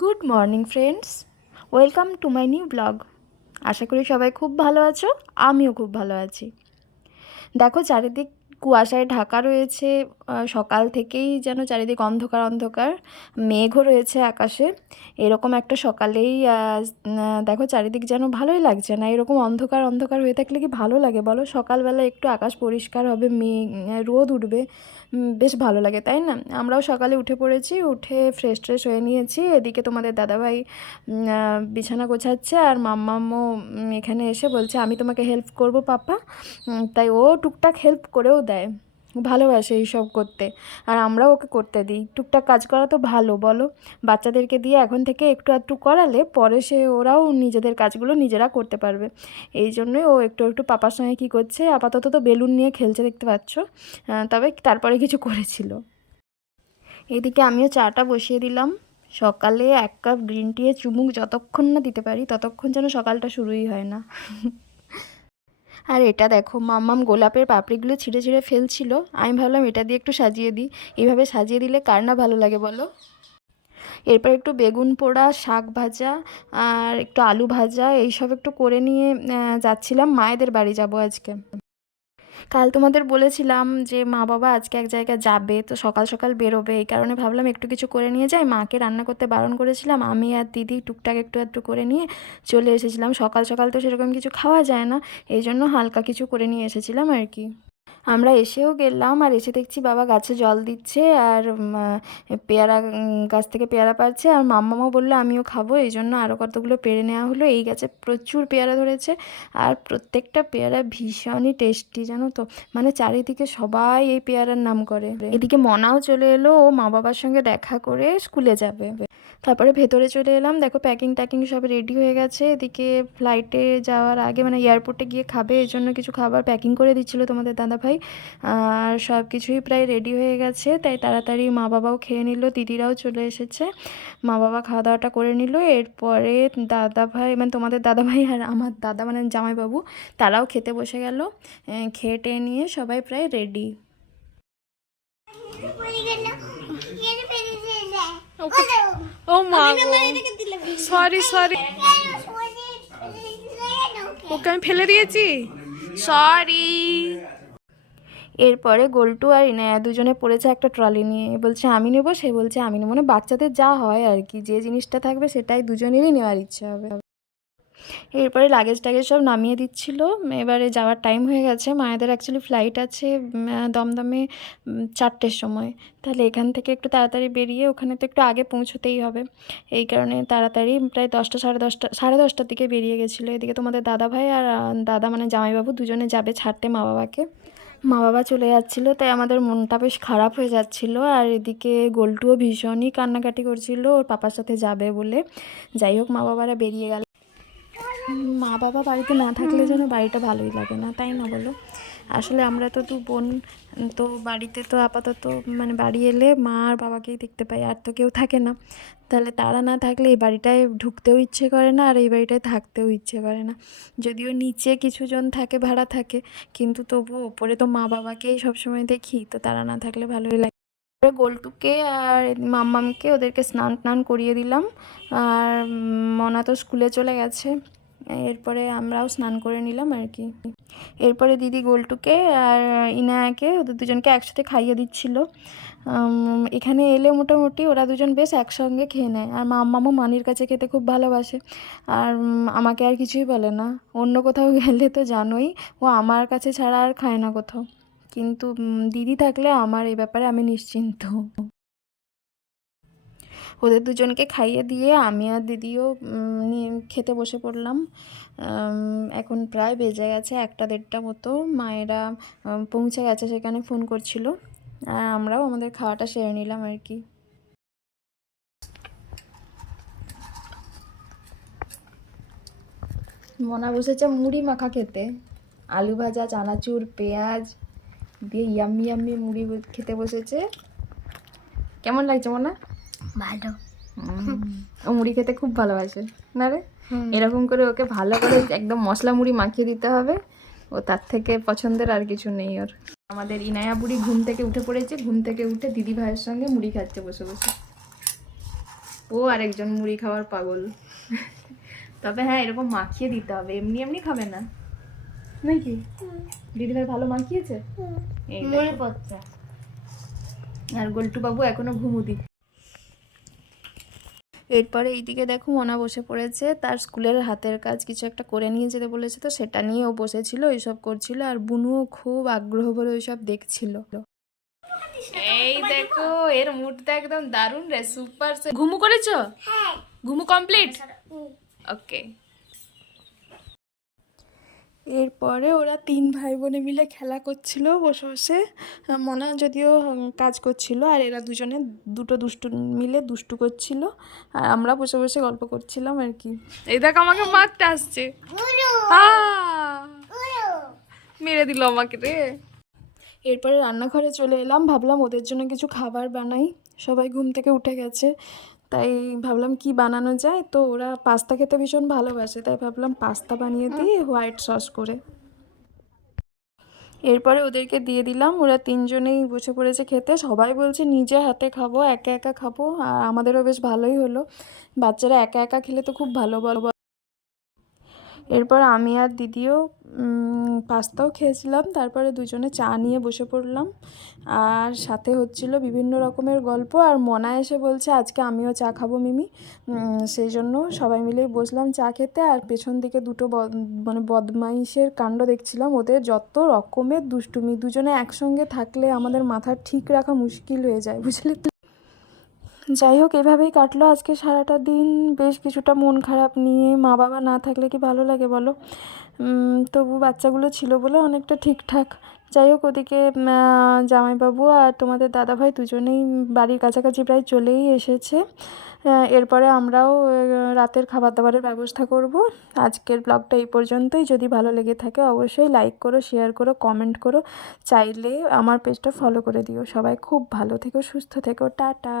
Good morning friends welcome to my new blog আশা করি সবাই খুব ভালো আছো, আমিও খুব ভালো আছি। দেখো, চারিদিক কুয়াশায় ঢাকা রয়েছে সকাল থেকেই যেন চারিদিক অন্ধকার অন্ধকার। মেঘও রয়েছে আকাশে। এরকম একটা সকালেই দেখো চারিদিক যেন ভালোই লাগছে না। এরকম অন্ধকার অন্ধকার হয়ে থাকলে কি ভালো লাগে বলো? সকালবেলা একটু আকাশ পরিষ্কার হবে মেঘ রোদ উঠবে বেশ ভালো লাগে তাই না? আমরাও সকালে উঠে পড়েছি উঠে ফ্রেশ ট্রেশ হয়ে নিয়েছি। এদিকে তোমাদের দাদাভাই বিছানা গোছাচ্ছে আর মাম্মাম্মও উম, এখানে এসে বলছে আমি তোমাকে হেল্প করব পাপা। তাই ও টুকটাক হেল্প করেও দেয় ভালোবাসে এইসব করতে। আর আমরাও ওকে করতে দিই। টুকটাক কাজ করা তো ভালো, বলো? বাচ্চাদেরকে দিয়ে এখন থেকে একটু একটু করালে পরে সে ওরাও নিজেদের কাজগুলো নিজেরা করতে পারবে। এই জন্যই ও একটু একটু পাপার সঙ্গে কী করছে? আপাতত তো বেলুন নিয়ে খেলছে, দেখতে পাচ্ছ? তবে তারপরে কিছু করেছিল। এদিকে আমিও চাটা বসিয়ে দিলাম। সকালে এক কাপ গ্রিন টি চুমুক যতক্ষণ না দিতে পারি, ততক্ষণ যেন সকালটা শুরুই হয় না। আর এটা দেখো, মাম্মাম গোলাপের পাপড়িগুলো ছিঁড়ে ছিঁড়ে ফেলছিল। আমি ভাবলাম এটা দিয়ে একটু সাজিয়ে দিই। এইভাবে সাজিয়ে দিলে কার না ভালো লাগে বলো? এরপর একটু বেগুন পোড়া, শাক ভাজা আর একটু আলু ভাজা, এইসব একটু করে নিয়ে যাচ্ছিলাম। মায়েদের বাড়ি যাব আজকে। কাল তোমাদের বলেছিলাম যে মা বাবা আজকে এক জায়গায় যাবে, তো সকাল সকাল বেরোবে। এই কারণে ভাবলাম একটু কিছু করে নিয়ে যাই। মাকে রান্না করতে বারণ করেছিলাম, আমি আর দিদি টুকটাক একটু একটু করে নিয়ে চলে এসেছিলাম। সকাল সকাল তো সেরকম কিছু খাওয়া যায় না এই জন্য হালকা কিছু করে নিয়ে এসেছিলাম আর কি। আমরা এসেও গেলাম আর এসে দেখছি বাবা গাছে জল দিচ্ছে আর পেয়ারা গাছ থেকে পেয়ারা পাড়ছে। আর মাম্মামও বলল, আমিও খাব। এই জন্য আরও কতগুলো পেড়ে নেওয়া হলো। এই গাছে প্রচুর পেয়ারা ধরেছে আর প্রত্যেকটা পেয়ারা ভীষণই টেস্টি, জানো তো? মানে চারিদিকে সবাই এই পেয়ারার নাম করে। এদিকে মনাও চলে এলো। ও মা বাবার সঙ্গে দেখা করে স্কুলে যাবে। তারপরে ভেতরে চলে এলাম। দেখো প্যাকিং ট্যাকিং সব রেডি হয়ে গেছে। এদিকে ফ্লাইটে যাওয়ার আগে মানে এয়ারপোর্টে গিয়ে খাবে, এই জন্য কিছু খাবার প্যাকিং করে দিচ্ছিল তোমাদের দাদাভাই। আর সব কিছুই প্রায় রেডি হয়ে গেছে। তাই তাড়াতাড়ি মা বাবাও খেয়ে নিল, দিদিরাও চলে এসেছে। মা বাবা খাওয়া দাওয়াটা করে নিল। এরপরে দাদা ভাই মানে তোমাদের দাদা ভাই আর আমার দাদা মানে জামাইবাবু, তারাও খেতে বসে গেল। খেয়ে টেয়ে নিয়ে সবাই প্রায় রেডি ও মা সরি সরি ওকে আমি ফেলে দিয়েছি। সরি এরপরে গোল্টু আর ইনায়া দুজনে পড়েছে একটা ট্রলি নিয়ে। বলছে আমি নেব? সে বলছে আমি নেব। মানে বাচ্চাদের যা হয় আর কি যে জিনিসটা থাকবে সেটাই দুজনেরই নেওয়ার ইচ্ছা হবে। এরপরে লাগেজ টাগেজ সব নামিয়ে দিচ্ছিল। এবারে যাওয়ার টাইম হয়ে গেছে। মায়েদের অ্যাকচুয়ালি ফ্লাইট আছে দমদমে চারটের সময়। তাহলে এখান থেকে একটু তাড়াতাড়ি বেরিয়ে ওখানে তো একটু আগে পৌঁছতেই হবে। এই কারণে তাড়াতাড়ি প্রায় দশটা, সাড়ে দশটা, সাড়ে দশটার দিকে বেরিয়ে গেছিল। এদিকে তোমাদের দাদা ভাই আর দাদা মানে জামাইবাবু দুজনে যাবে ছাড়তে মা বাবাকে মা বাবা চলে যাচ্ছিল, তাই আমাদের মনটা বেশ খারাপ হয়ে যাচ্ছিল। আর এদিকে গোলটুও ভীষণই কান্নাকাটি করছিল, ওর পাপার সাথে যাবে বলে। যাই হোক মা বাবারা বেরিয়ে গেল। মা বাবা বাড়িতে না থাকলে যেন বাড়িটা ভালোই লাগে না তাই না বলো? আসলে আমরা তো দু বোন তো বাড়িতে তো আপাতত মানে বাড়ি এলে মা আর বাবাকেই দেখতে পাই আর তো কেউ থাকে না। তাহলে তারা না থাকলে এই বাড়িটায় ঢুকতেও ইচ্ছে করে না আর এই বাড়িটায় থাকতেও ইচ্ছে করে না। যদিও নিচে কিছুজন থাকে ভাড়া থাকে কিন্তু তবু ওপরে তো মা বাবাকেই সবসময় দেখি তো তারা না থাকলে ভালোই লাগে। গোল্টুকে আর মাম্মামকে ওদেরকে স্নান টান করিয়ে দিলাম আর মনা তো স্কুলে চলে গেছে। এরপরে আমরাও স্নান করে নিলাম আর কি। এরপরে দিদি গোল্টুকে আর ইনায়াকে, ওদের দুজনকে একসাথে খাইয়ে দিচ্ছিল। এখানে এলে মোটামুটি ওরা দুজন বেশ একসঙ্গে খেয়ে নেয়। আর মাম্মামও মানির কাছে খেতে খুব ভালোবাসে। আর আমাকে আর কিছুই বলে না। অন্য কোথাও গেলে তো জানোই, ও আমার কাছে ছাড়া আর খায় না কোথাও। কিন্তু দিদি থাকলে আমার এই ব্যাপারে আমি নিশ্চিন্ত। ওদের দুজনকে খাইয়ে দিয়ে আমি আর দিদিও খেতে বসে পড়লাম। এখন প্রায় বেজে গেছে একটা দেড়টা মতো। মায়েরা পৌঁছে গেছে সেখানে ফোন করছিল। আর আমরাও আমাদের খাওয়াটা সেরে নিলাম আর কি। মনা বসেছে মুড়ি মাখা খেতে। আলু ভাজা, চানাচুর, পেঁয়াজ দিয়ে ইয়াম্মি ইয়াম্মি মুড়ি খেতে বসেছে। কেমন লাগছে মনা? ভালো। ও মুড়ি খেতে খুব ভালোবাসে। না রে? এরকম করে ওকে ভালো করে একদম মশলা মুড়ি মাখিয়ে দিতে হবে। ও তার থেকে পছন্দের আর কিছু নেই ওর। আমাদের ইনায়া বুড়ি ঘুম থেকে উঠে পড়েছে। ঘুম থেকে উঠে দিদি ভাইয়ের সঙ্গে মুড়ি খাচ্ছে বসে বসে। ও আরেকজন মুড়ি খাওয়ার পাগল। তবে হ্যাঁ এরকম মাখিয়ে দিতে হবে। এমনি এমনি খাবে না। নাকি? দিদিভাই ভালো মাখিয়েছে? আর গোল্টু বাবু এখনও ঘুমুদি এরপরে এইদিকে দেখো মনা বসে পড়েছে। তার স্কুলের হাতের কাজ কিছু একটা করে নিয়ে যেতে বলেছে তো সেটা নিয়ে ও বসেছিল এইসব করছিল আর বুনুও খুব আগ্রহ করে ওইসব দেখছিল। এই দেখো এর মুডটা একদম দারুণ রে সুপার ঘুমু করেছ? ঘুমু কমপ্লিট ওকে এরপরে ওরা তিন ভাই বোনে মিলে খেলা করছিল বসে বসে মনা যদিও কাজ করছিল আর এরা দুজনে দুটো দুষ্টু মিলে দুষ্টু করছিল। আর আমরা বসে বসে গল্প করছিলাম আর কি। এই দেখ আমাকে মারতে আসছে! মেরে দিল আমাকে রে। এরপরে রান্নাঘরে চলে এলাম ভাবলাম ওদের জন্য কিছু খাবার বানাই। সবাই ঘুম থেকে উঠে গেছে। তাই ভাবলাম কি বানানো যায়? তো ওরা পাস্তা খেতে ভীষণ ভালোবাসে তাই ভাবলাম পাস্তা বানিয়ে দিই হোয়াইট সস করে। এরপরে ওদেরকে দিয়ে দিলাম ওরা তিনজনেই বসে পড়েছে খেতে। সবাই বলছে নিজে হাতে খাব একা একা খাব। আর আমাদেরও বেশ ভালোই হলো। বাচ্চারা একা একা খেলে তো খুব ভালো বলো। এরপর আমি আর দিদিও পাস্তাও খেয়েছিলাম, তারপরে দুজনে চা নিয়ে বসে পড়লাম। আর সাথে হচ্ছিল বিভিন্ন রকমের গল্প, আর মনা এসে বলছে, আজকে আমিও চা খাব মিমি। সেই জন্য সবাই মিলেই বসলাম চা খেতে, আর পেছন দিকে দুটো মানে বদমাইশের কাণ্ড দেখছিলাম। ওদের যত রকমের দুষ্টুমি, দুজনে একসঙ্গে থাকলে আমাদের মাথা ঠিক রাখা মুশকিল হয়ে যায়, বুঝলে? যাই হোক, এভাবেই কাটলো। আজকে সারাটা দিন বেশ কিছুটা মন খারাপ নিয়ে মা বাবা না থাকলে কি ভালো লাগে বলো? তবু বাচ্চাগুলো ছিল বলে অনেকটা ঠিকঠাক। যাই হোক, ওদিকে জামাইবাবু আর তোমাদের দাদাভাই দুজনেই বাড়ির কাছাকাছি প্রায় চলেই এসেছে। এরপরে আমরাও রাতের খাবার দাবারের ব্যবস্থা করব। আজকের ব্লগটা এই পর্যন্তই। যদি ভালো লেগে থাকে অবশ্যই লাইক করো, শেয়ার করো, কমেন্ট করো। চাইলে আমার পেজটা ফলো করে দিও। সবাই খুব ভালো থেকো, সুস্থ থেকো। টাটা।